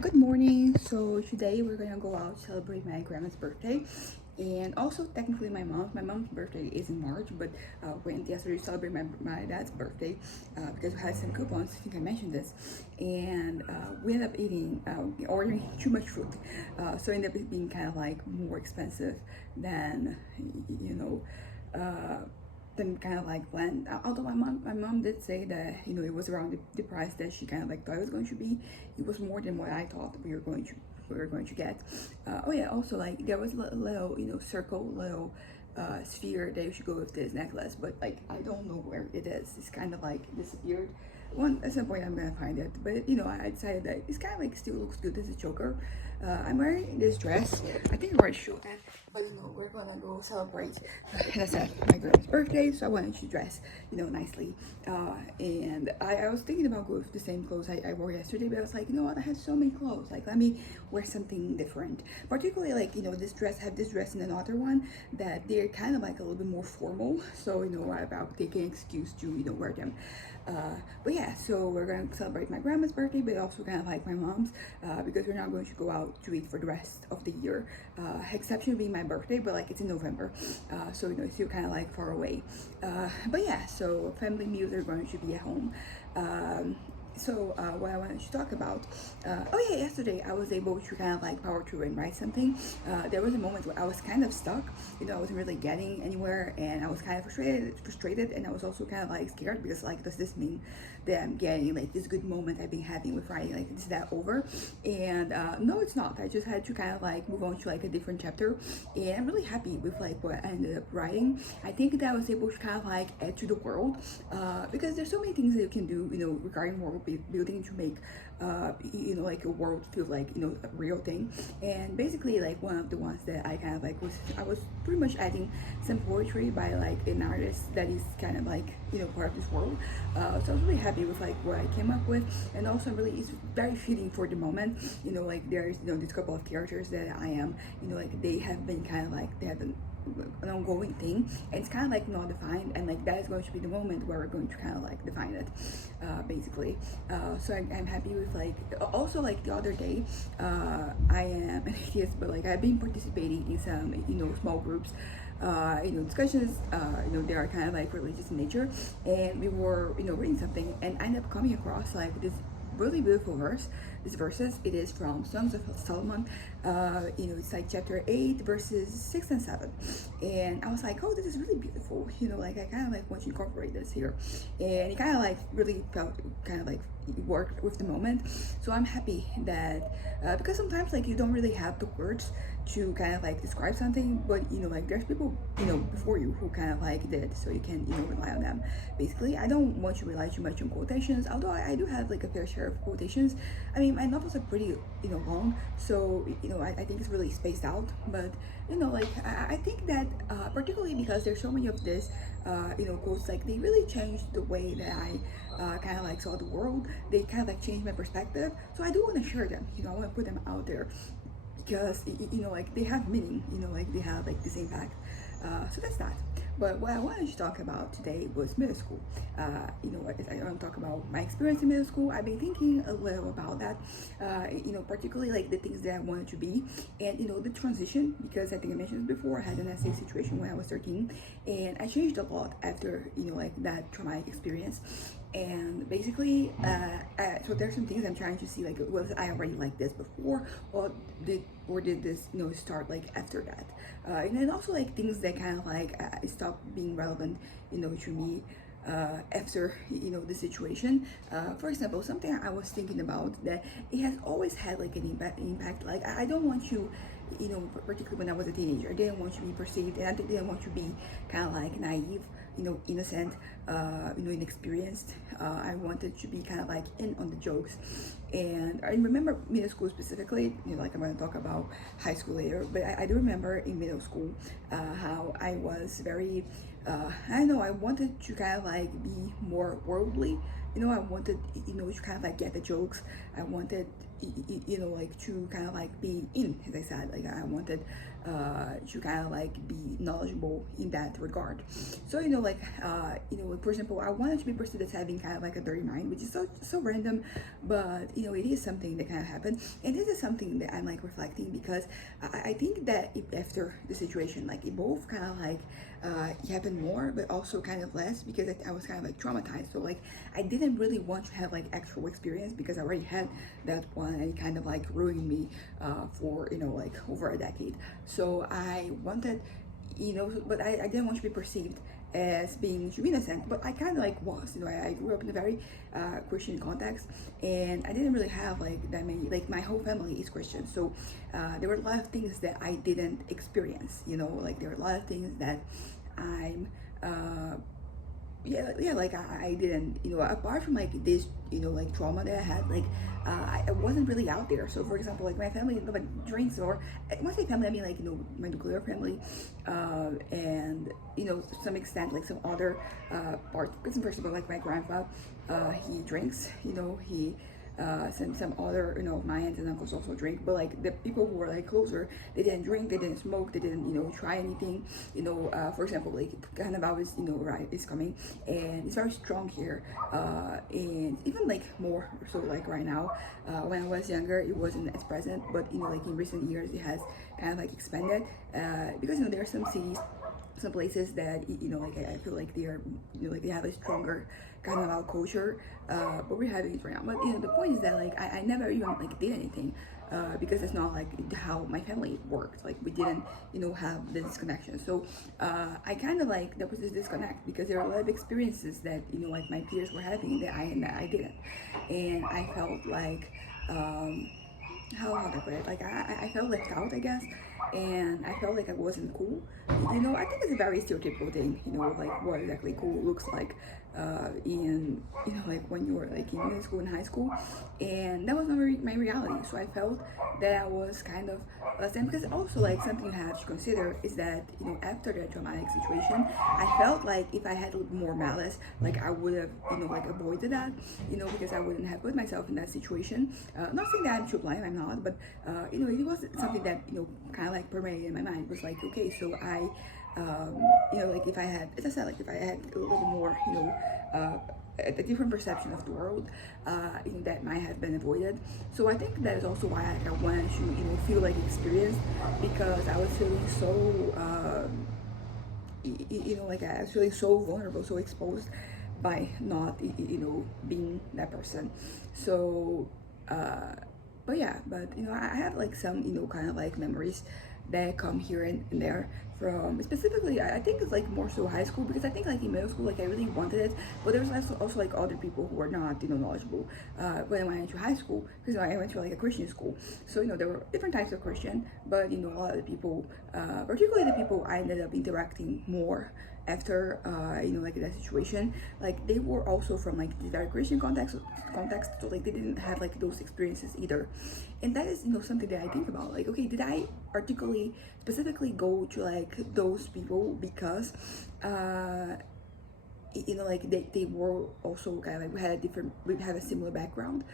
Good morning. So today we're gonna go out to celebrate my grandma's birthday, and also technically my mom. My mom's birthday is in March, but went yesterday to celebrate my dad's birthday because we had some coupons. I think I mentioned this, and we ended up ordering too much food, so it ended up being kind of like more expensive than you know. Then kind of like planned. Although my mom did say that it was around the price that she kind of like thought it was going to be. It was more than what I thought we were going to get. Oh yeah, also like there was a little circle, little sphere that you should go with this necklace, but like I don't know where it is. It's kind of like disappeared. One at some point I'm gonna find it, but I decided that it's kind of like still looks good as a choker. I'm wearing this dress. I think I already showed that, but we're gonna go celebrate. As I said, my girl's birthday, so I wanted to dress nicely. And I was thinking about going with the same clothes I wore yesterday, but I was like, you know what, I have so many clothes, like let me wear something different. Particularly like this dress, I have this dress and another one that they're kind of like a little bit more formal, so I'll take an excuse to wear them. But yeah, so we're gonna celebrate my grandma's birthday, but also kind of like my mom's, because we're not going to go out to eat for the rest of the year. Exception being my birthday, but like it's in November, so it's still kind of like far away. But yeah, so family meals are going to be at home. What I wanted to talk about, oh yeah, yesterday I was able to kind of like power through and write something. There was a moment where I was kind of stuck, I wasn't really getting anywhere, and I was kind of frustrated, and I was also kind of like scared because like, does this mean that I'm getting like this good moment I've been having with writing, like is that over? And no, it's not. I just had to kind of like move on to like a different chapter, and I'm really happy with like what I ended up writing. I think that I was able to kind of like add to the world, because there's so many things that you can do, regarding world building to make like your world feel like a real thing. And basically like one of the ones that I kind of like I was pretty much adding some poetry by like an artist that is kind of like part of this world. So I was really happy with like what I came up with, and also really it's very fitting for the moment. Like there's this couple of characters that I am, like they have been kind of like they have been an ongoing thing, and it's kind of like not defined, and like that is going to be the moment where we're going to kind of like define it, basically. So I'm happy with like also like the other day, I am an atheist, but like I've been participating in some small groups, discussions. They are kind of like religious in nature, and we were reading something, and I ended up coming across like this really beautiful verse. This verses, it is from Songs of Solomon. It's like chapter 8, verses 6 and 7. And I was like, oh, this is really beautiful. Like I kind of like want to incorporate this here. And it kind of like really felt kind of like it worked with the moment. So I'm happy that because sometimes like you don't really have the words to kind of like describe something, but like there's people before you who kind of like did, so you can rely on them. Basically, I don't want to rely too much on quotations, although I do have like a fair share of quotations. I mean, my novels are pretty long, so I think it's really spaced out. But like I think that particularly because there's so many of this quotes, like they really changed the way that I kind of like saw the world. They kind of like changed my perspective, so I do want to share them. I want to put them out there because like they have meaning, like they have like this impact. So that's that. But what I wanted to talk about today was middle school. I want to talk about my experience in middle school. I've been thinking a little about that, particularly like the things that I wanted to be, and the transition, because I think I mentioned this before. I had an essay situation when I was 13, and I changed a lot after like that traumatic experience. And basically, so there's some things I'm trying to see, like was I already like this before, or did this start like after that, and then also like things that kind of like stopped being relevant to me after the situation. For example, something I was thinking about that it has always had like an impact. Like I don't want you, particularly when I was a teenager, I didn't want to be perceived, and I didn't want to be kind of like naive, innocent, inexperienced. I wanted to be kind of like in on the jokes. And I remember middle school specifically, like I'm going to talk about high school later, but I do remember in middle school how I was very, I don't know, I wanted to kind of like be more worldly. I wanted, to kind of like get the jokes. I wanted like to kind of like be in, as I said, like I wanted to kind of like be knowledgeable in that regard. So like for example, I wanted to be perceived as having kind of like a dirty mind, which is so random, but it is something that kind of happened, and this is something that I'm like reflecting because I think that if after the situation, like it both kind of like it happened more, but also kind of less because I was kind of like traumatized. So like I didn't really want to have like actual experience because I already had that one, and it kind of like ruined me for like over a decade. So I wanted, but I didn't want to be perceived as being too innocent, but I kind of like was, I grew up in a very Christian context, and I didn't really have like that many, like my whole family is Christian, so there were a lot of things that I didn't experience, like there were a lot of things that I'm yeah, like I didn't, apart from like this, like trauma that I had, like I wasn't really out there. So for example, like my family nobody drinks, or when I say family I mean like my nuclear family, and to some extent like some other parts. Because first of all, like my grandpa, he drinks, he some other my aunts and uncles also drink, but like the people who were like closer, they didn't drink, they didn't smoke, they didn't try anything. For example, like Carnival is right is coming, and it's very strong here, and even like more so like right now. When I was younger it wasn't as present, but like in recent years it has kind of like expanded, because there are some cities, some places that like I feel like they are like they have a stronger kind of our culture, but we're having it right now. But the point is that like I never even like did anything, because it's not like how my family worked. Like we didn't have this connection. So I kind of like there was this disconnect because there are a lot of experiences that like my peers were having that I didn't, and I felt like how would I put it? Like I felt left out, I guess, and I felt like I wasn't cool. I think it's a very stereotypical thing. Like what exactly cool looks like, in like when you were like in middle school and high school, and that was not my reality. So I felt that I was kind of less than, because also like something you have to consider is that after that traumatic situation, I felt like if I had a little more malice, like I would have like avoided that, because I wouldn't have put myself in that situation. Not saying that I'm too blind, I'm not, but it was something that kind of like permeated in my mind. It was like, okay, so I like if I had, as I said, like if I had a little more a different perception of the world, that might have been avoided. So I think that is also why I wanted to feel like experienced, because I was feeling so like I was feeling so vulnerable, so exposed by not being that person. So but yeah, but I have like some kind of like memories that come here and there from specifically I think it's like more so high school, because I think like in middle school like I really wanted it, but there was also like other people who were not knowledgeable when I went into high school, because I went to like a Christian school. So there were different types of Christian, but a lot of the people, particularly the people I ended up interacting more after like that situation, like they were also from like the very Christian context, so like they didn't have like those experiences either. And that is something that I think about, like, okay, did I particularly specifically go to like those people because like they were also kind of like we had a similar background.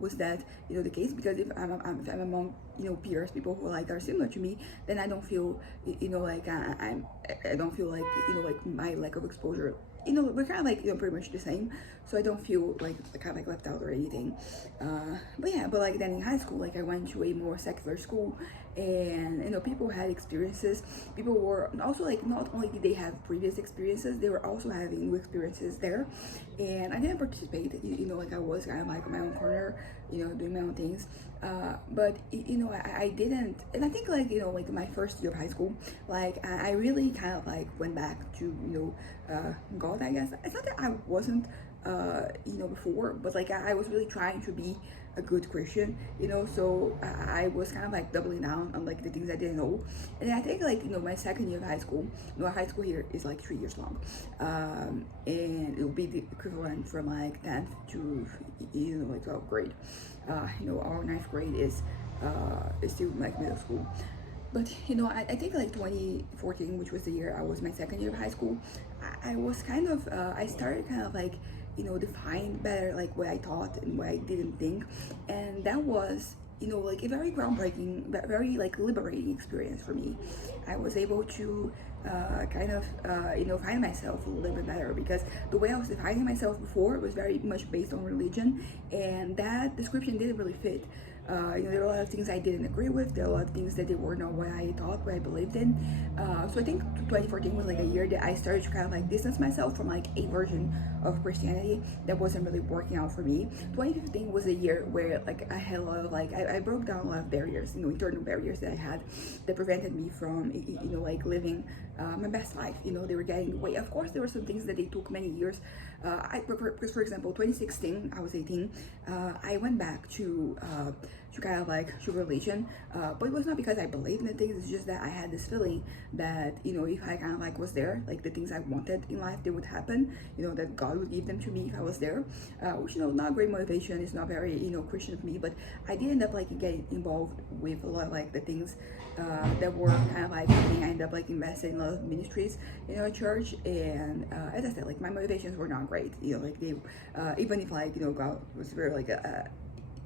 Was that the case? Because if I'm among peers, people who like are similar to me, then I don't feel like I don't feel like like my lack of exposure, we're kind of like pretty much the same, so I don't feel like kind of like left out or anything. But yeah, but like then in high school, like I went to a more secular school, and people had experiences. People were also like, not only did they have previous experiences, they were also having new experiences there, and I didn't participate. Like I was kind of like in my own corner, doing my own things. But I didn't, and I think like like my first year of high school, like I really kind of like went back to God, I guess. It's not that I wasn't before, but like I was really trying to be a good Christian, so I was kind of like doubling down on like the things I didn't know. And I think like my second year of high school, high school here is like 3 years long, and it will be the equivalent from like 10th to like 12th grade. Our ninth grade is still like middle school. But I think like 2014, which was the year I was my second year of high school, I was kind of I started kind of like define better like what I thought and what I didn't think. And that was like a very groundbreaking, very like liberating experience for me. I was able to kind of find myself a little bit better, because the way I was defining myself before was very much based on religion, and that description didn't really fit. There are a lot of things I didn't agree with. There are a lot of things that they were not what I thought, what I believed in. So I think 2014 was like a year that I started to kind of like distance myself from like a version of Christianity that wasn't really working out for me. 2015 was a year where like I had a lot of like I broke down a lot of barriers, internal barriers that I had that prevented me from like living my best life. They were getting in the way. Of course, there were some things that they took many years. Because for example, 2016, I was 18. I went back to kind of like to religion, but it was not because I believed in the things. It's just that I had this feeling that if I kind of like was there, like the things I wanted in life, they would happen. That God would give them to me if I was there, which not great motivation. It's not very Christian of me, but I did end up like getting involved with a lot of like the things that were kind of like I ended up like investing in a lot of ministries in our church. And as I said, like my motivations were not great. Like they even if like God was very like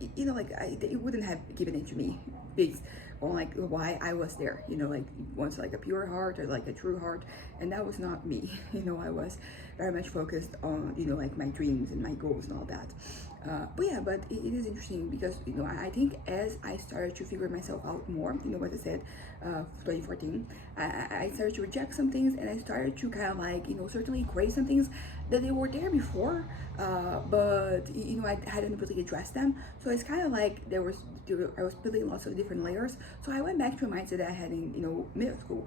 they wouldn't have given it to me based on like why I was there. Like once like a pure heart or like a true heart, and that was not me. I was very much focused on like my dreams and my goals and all that. But it is interesting because I think as I started to figure myself out more, what I said, 2014, I started to reject some things, and I started to kind of like certainly crave some things that they were there before, but I hadn't really addressed them. So it's kind of like I was building lots of different layers. So I went back to a mindset that I had in middle school,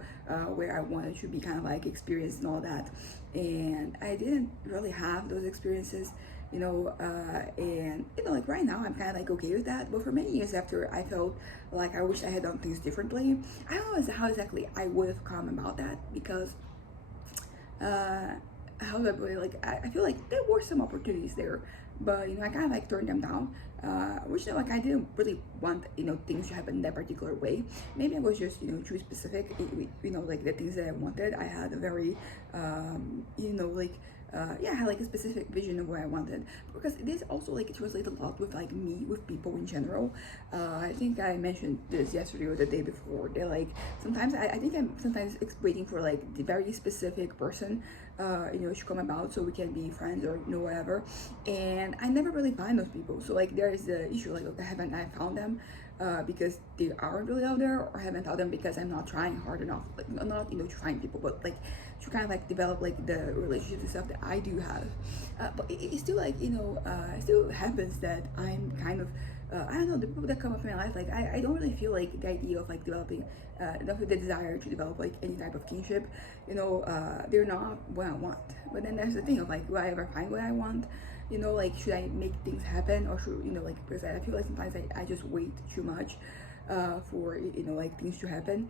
where I wanted to be kind of like experienced and all that, and I didn't really have those experiences. And like right now I'm kind of like okay with that, but for many years after, I felt like I wish I had done things differently. I don't know how exactly I would have come about that, because how do I put it? Like I feel like there were some opportunities there, but I kind of like turned them down. Which like I didn't really want things to happen that particular way. Maybe I was just too specific. Like the things that I wanted. I had a very I had like a specific vision of what I wanted, because this also like translates a lot with like me with people in general. I think I mentioned this yesterday or the day before. They're like sometimes I think I'm sometimes waiting for like the very specific person to come about so we can be friends or whatever, and I never really find those people. So like there is the issue like, okay, haven't I found them because they aren't really out there, or haven't found them because I'm not trying hard enough, like I'm not to find people, but like to kind of like develop like the relationships and stuff that I do have. But it still like it still happens that I'm kind of I don't know, the people that come up in my life, like I don't really feel like the idea of like developing not with the desire to develop like any type of kinship. They're not what I want. But then there's the thing of like, will I ever find what I want? Like should I make things happen, or should like, because I feel like sometimes I just wait too much for like things to happen.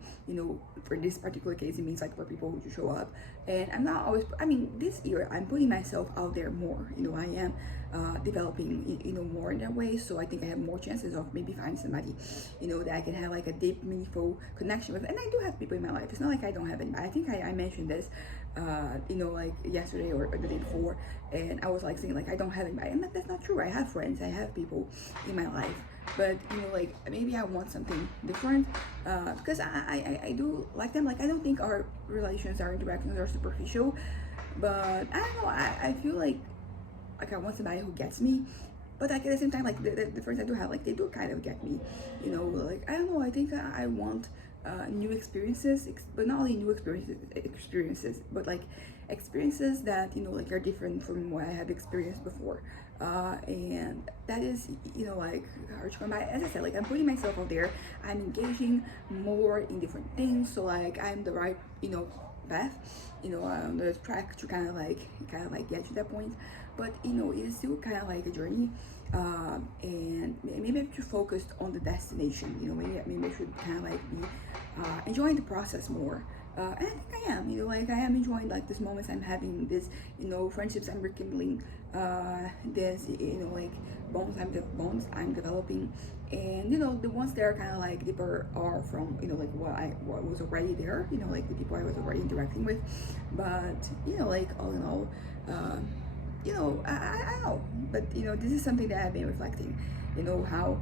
For this particular case, it means like for people to show up, and I'm not always, I mean, this year I'm putting myself out there more. I am developing more in that way, so I think I have more chances of maybe finding somebody that I can have like a deep, meaningful connection with. And I do have people in my life. It's not like I don't have any. I think I mentioned this like yesterday or the day before, and I was like saying like I don't have anybody, and like that's not true. I have friends, I have people in my life, but like maybe I want something different, because I do like them. Like I don't think our relations, our interactions are superficial, but I don't know, I feel like I want somebody who gets me, but like at the same time, like the friends I do have, like they do kind of get me, like I don't know, I think I want new experiences, but not only new experiences, but like experiences that like are different from what I have experienced before, and that is like hard to come by. As I said, like I'm putting myself out there, I'm engaging more in different things, so like I'm the right path, on the track to kind of like get to that point. But it is still kind of like a journey, and maybe I'm too focused on the destination. Maybe I should kind of like be enjoying the process more. And I think I am, like I am enjoying like these moments I'm having, this friendships I'm rekindling, this like bonds I'm developing, and the ones that are kind of like deeper are from like what was already there, like the people I was already interacting with. But like all in all, I don't know, but this is something that I've been reflecting. How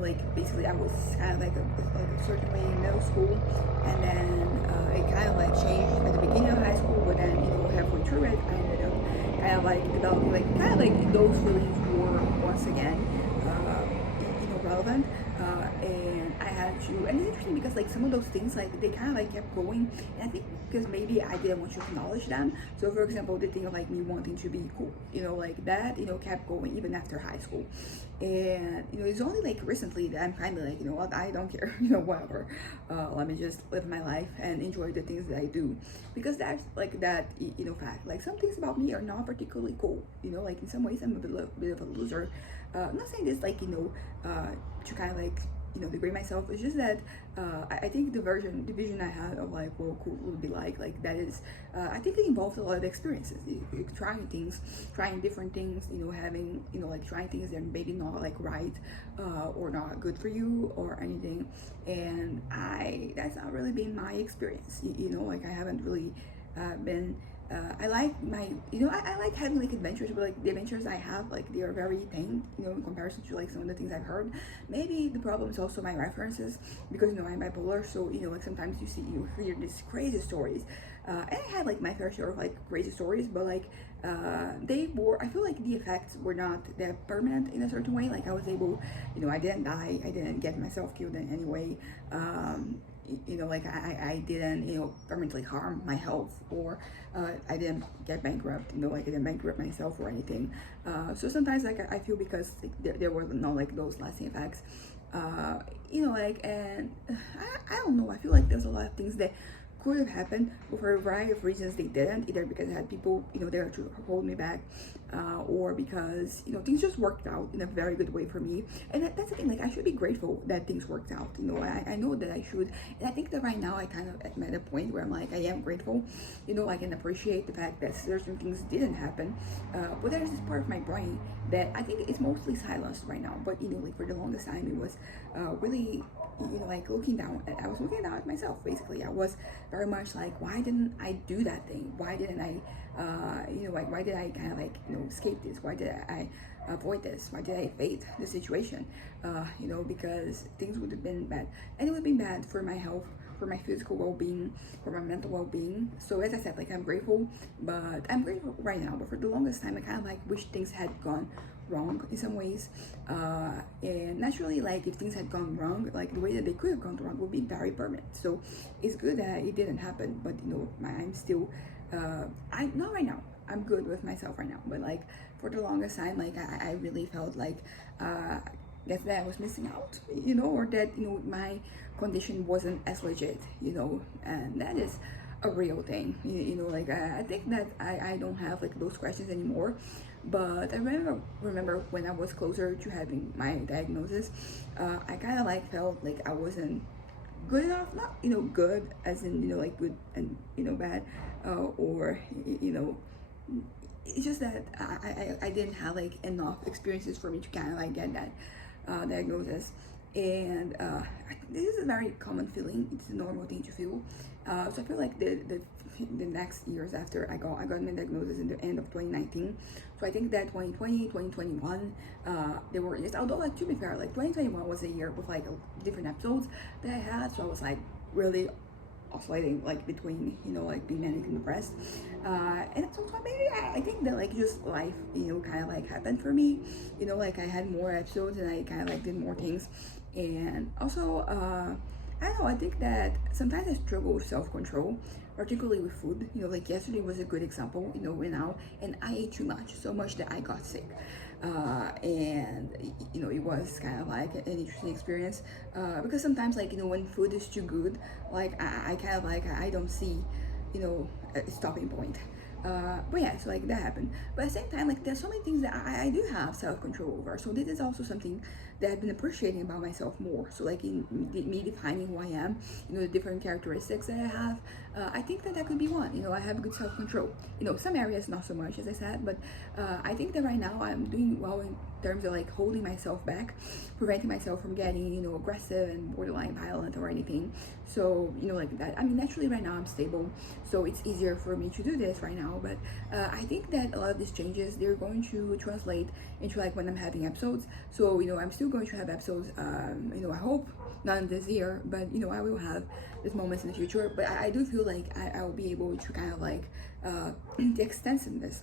like basically I was kind of like a certain way in middle school, and then it kind of like changed at the beginning of high school, but then halfway through it, I ended up kind of like developing like kind of like those feelings were once again relevant, and I had to. And it's interesting because like some of those things like they kind of like kept going, and I think because maybe I didn't want to acknowledge them. So for example, the thing of like me wanting to be cool, like that, kept going even after high school. And it's only like recently that I'm kind of like, what, I don't care, whatever. Let me just live my life and enjoy the things that I do, because that's like that, fact. Like some things about me are not particularly cool. Like in some ways I'm a bit of a loser. I'm not saying this like to kind of like degrade myself. It's just that I think the vision I had of like what cool would be like that is I think it involves a lot of experiences. Trying things, trying different things, having like trying things that maybe not like right or not good for you or anything. And that's not really been my experience. Like I haven't really been I like my, I like having like adventures, but like the adventures I have, like they are very tame, in comparison to like some of the things I've heard. Maybe the problem is also my references, because I'm bipolar, so like sometimes you hear these crazy stories, and I had like my fair share of like crazy stories, but like I feel like the effects were not that permanent in a certain way. Like I was able, I didn't die, I didn't get myself killed in any way. Like I didn't permanently harm my health, or I didn't get bankrupt, like I didn't bankrupt myself or anything. So sometimes like I feel because like, there were not like those lasting effects, like, and I don't know, I feel like there's a lot of things that could have happened, but for a variety of reasons they didn't, either because I had people there to hold me back, or because things just worked out in a very good way for me. And that's the thing, like I should be grateful that things worked out. I know that I should, and I think that right now I kind of am at a point where I'm like, I am grateful. I can appreciate the fact that certain things didn't happen, but there's this part of my brain that I think is mostly silenced right now. But like for the longest time it was really like looking down at, I was looking down at myself. Basically I was very much like, why didn't I do that thing? Why didn't I like why did I kind of like escape this? Why did I avoid this? Why did I evade the situation? Because things would have been bad, and it would have been bad for my health, for my physical well-being, for my mental well-being. So as I said, like I'm grateful, but I'm grateful right now, but for the longest time I kind of like wish things had gone wrong in some ways, and naturally like if things had gone wrong, like the way that they could have gone wrong would be very permanent. So it's good that it didn't happen, but I'm still I not right now, I'm good with myself right now, but like for the longest time, like I really felt like guess that I was missing out, or that my condition wasn't as legit, and that is a real thing. Like I think that I don't have like those questions anymore. But I remember when I was closer to having my diagnosis, I kind of like felt like I wasn't good enough, not good as in like good and bad, or it's just that I didn't have like enough experiences for me to kind of like get that diagnosis. And this is a very common feeling, it's a normal thing to feel. So I feel like the next years after I got my diagnosis in the end of 2019. So I think that 2020, 2021, they were years, although like to be fair, like 2021 was a year with like different episodes that I had, so I was like really oscillating like between like being manic and depressed, and so maybe I think that like just life kind of like happened for me, like I had more episodes and I kind of like did more things. And also I don't know, I think that sometimes I struggle with self-control, particularly with food. Like yesterday was a good example. Went out and I ate too much, so much that I got sick. And it was kind of like an interesting experience, because sometimes like when food is too good, like I kind of like I don't see a stopping point. But yeah, so like that happened. But at the same time, like there's so many things that I do have self-control over. So this is also something that I've been appreciating about myself more. So like in me defining who I am, the different characteristics that I have, I think that that could be one. I have good self-control. Some areas not so much, as I said, but I think that right now I'm doing well in terms of like holding myself back, preventing myself from getting aggressive and borderline violent or anything. So like that. I mean, naturally right now I'm stable, so it's easier for me to do this right now. But I think that a lot of these changes, they're going to translate into like when I'm having episodes. So I'm still going to have episodes. I hope not in this year, but I will have these moments in the future. But I do feel like I will be able to kind of like the extensiveness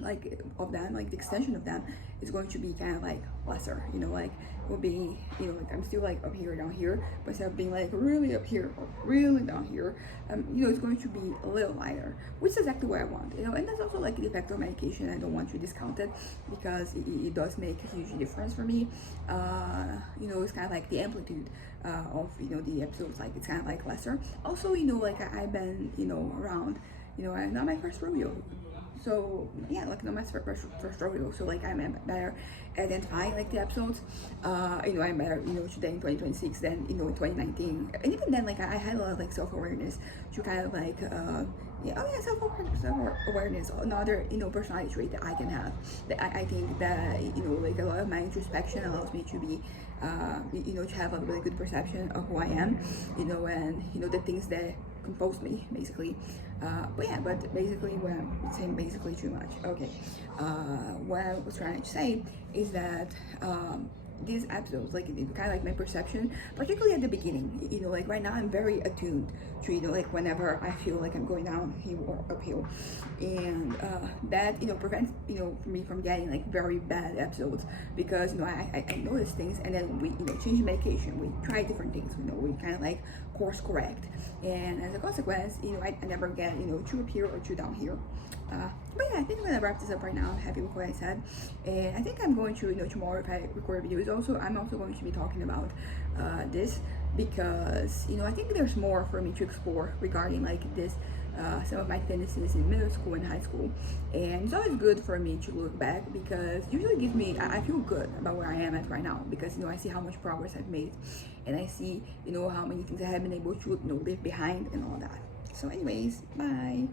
like of them, like the extension of them is going to be kind of like lesser, like will be, like I'm still like up here, down here, but instead of being like really up here or really down here, it's going to be a little lighter, which is exactly what I want, and that's also like the effect of medication. I don't want to discount it because it does make a huge difference for me. It's kind of like the amplitude of, the episodes, like it's kind of like lesser. Also, like I've been, around, not my first rodeo. So yeah, like not my first rodeo. So like I'm better identifying like the episodes. I'm better, today in 2026 than in 2019. And even then, like I had a lot of like self-awareness to kind of like self-awareness, another personality trait that I can have. That I think that like a lot of my introspection allows me to be to have a really good perception of who I am, and the things that compose me basically. But basically what I'm saying basically too much. Okay. What I was trying to say is that these episodes, like kind of like my perception, particularly at the beginning, like right now I'm very attuned to, like whenever I feel like I'm going downhill or uphill, and that prevents me from getting like very bad episodes, because I notice things, and then we change the medication, we try different things, we kind of like course correct, and as a consequence, I never get too up here or too down here. But yeah, I think I'm gonna wrap this up right now. I'm happy with what I said, and I think I'm going to tomorrow, if I record videos, I'm also going to be talking about this, because I think there's more for me to explore regarding like this, some of my tendencies in middle school and high school, and it's always good for me to look back, because it usually gives me, I feel good about where I am at right now, because I see how much progress I've made, and I see how many things I have been able to leave behind and all that. So anyways, bye.